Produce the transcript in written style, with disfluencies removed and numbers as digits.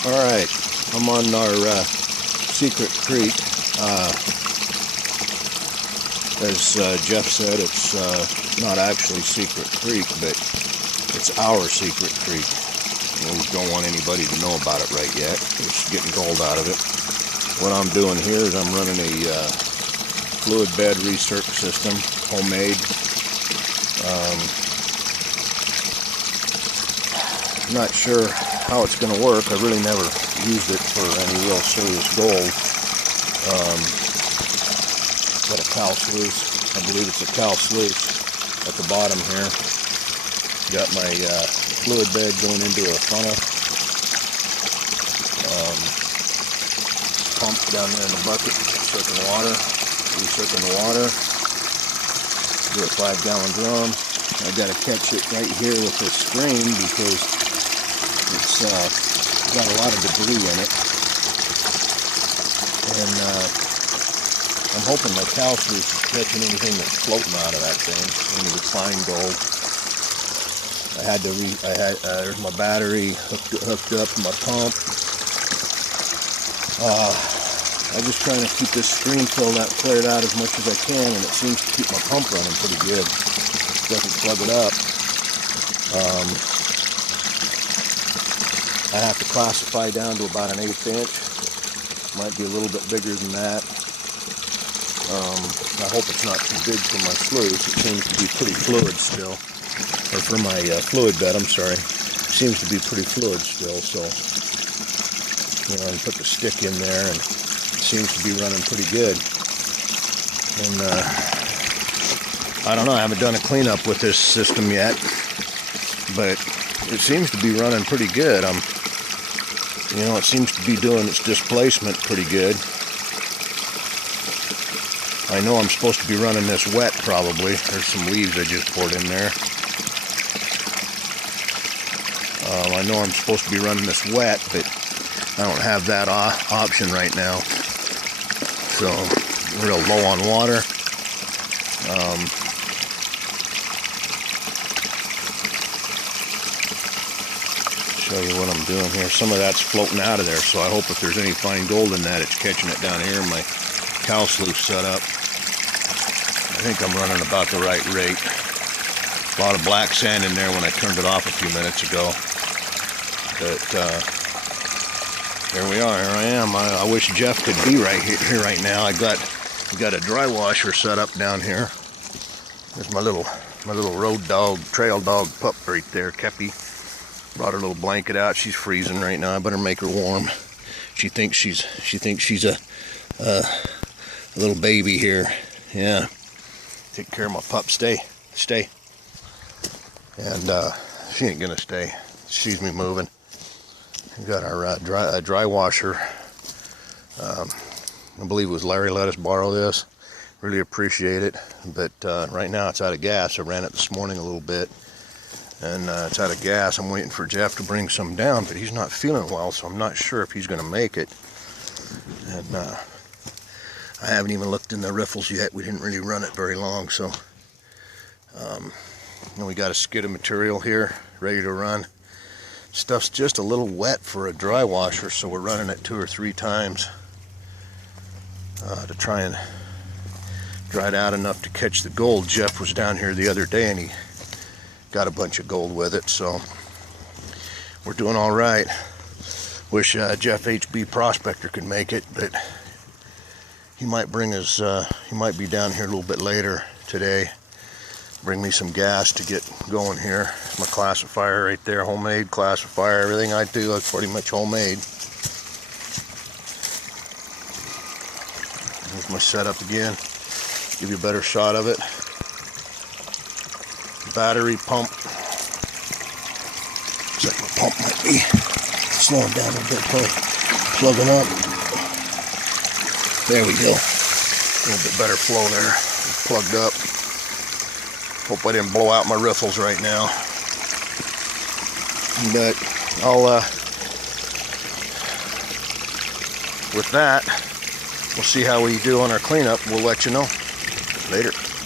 Alright, I'm on our secret creek. As Jeff said, it's not actually Secret Creek, but it's our secret creek. We don't want anybody to know about it right yet. We're just getting gold out of it. What I'm doing here is I'm running a fluid bed recirc system, homemade. Not sure how it's going to work. I really never used it for any real serious gold. Got a Cal Sluice. I believe it's a Cal Sluice at the bottom here. Got my fluid bed going into a funnel. Pump down there in the bucket, recircing water. Do a 5-gallon drum. I got to catch it right here with this screen because it's got a lot of debris in it. And I'm hoping my Cal Sluice is catching anything that's floating out of that thing, any refined gold. There's my battery hooked up to my pump. I'm just trying to keep this screen cleared out as much as I can, and it seems to keep my pump running pretty good. Doesn't plug it up. I have to classify down to about an 1/8 inch. Might be a little bit bigger than that. I hope it's not too big for my sluice. It seems to be pretty fluid still. Or for my fluid bed, I'm sorry. It seems to be pretty fluid still, so I put the stick in there and it seems to be running pretty good. And I don't know, I haven't done a cleanup with this system yet, but it seems to be running pretty good. It seems to be doing its displacement pretty good. I know I'm supposed to be running this wet probably. There's some leaves I just poured in there. I know I'm supposed to be running this wet, but I don't have that option right now. So, I'm real low on water. Show you what I'm doing here. Some of that's floating out of there, so I hope if there's any fine gold in that, it's catching it down here in my Cal Sluice setup. I think I'm running about the right rate. A lot of black sand in there when I turned it off a few minutes ago. But here we are. Here I am. I wish Jeff could be right here right now. I got a dry washer set up down here. There's my little road dog, trail dog pup right there, Kepi. Brought her little blanket out. She's freezing right now. I better make her warm. She thinks she's a little baby here. Yeah. Take care of my pup. Stay. And she ain't gonna stay. She sees me moving. We got our dry washer. I believe it was Larry let us borrow this. Really appreciate it. But right now it's out of gas. I ran it this morning a little bit. And it's out of gas. I'm waiting for Jeff to bring some down, but he's not feeling well, so I'm not sure if he's going to make it. And I haven't even looked in the riffles yet. We didn't really run it very long, so we got a skid of material here ready to run. Stuff's just a little wet for a dry washer, so we're running it 2 or 3 times to try and dry it out enough to catch the gold. Jeff was down here the other day and he got a bunch of gold with it, so we're doing all right. Wish Jeff HB Prospector could make it, but he might he might be down here a little bit later today. Bring me some gas to get going here. My classifier right there, homemade classifier. Everything I do is pretty much homemade. Here's my setup again. Give you a better shot of it. Battery pump. Looks like my pump might be slowing down a bit, plugging up. There we go. A little bit better flow there. It's plugged up. Hope I didn't blow out my riffles right now. But with that, we'll see how we do on our cleanup. We'll let you know later.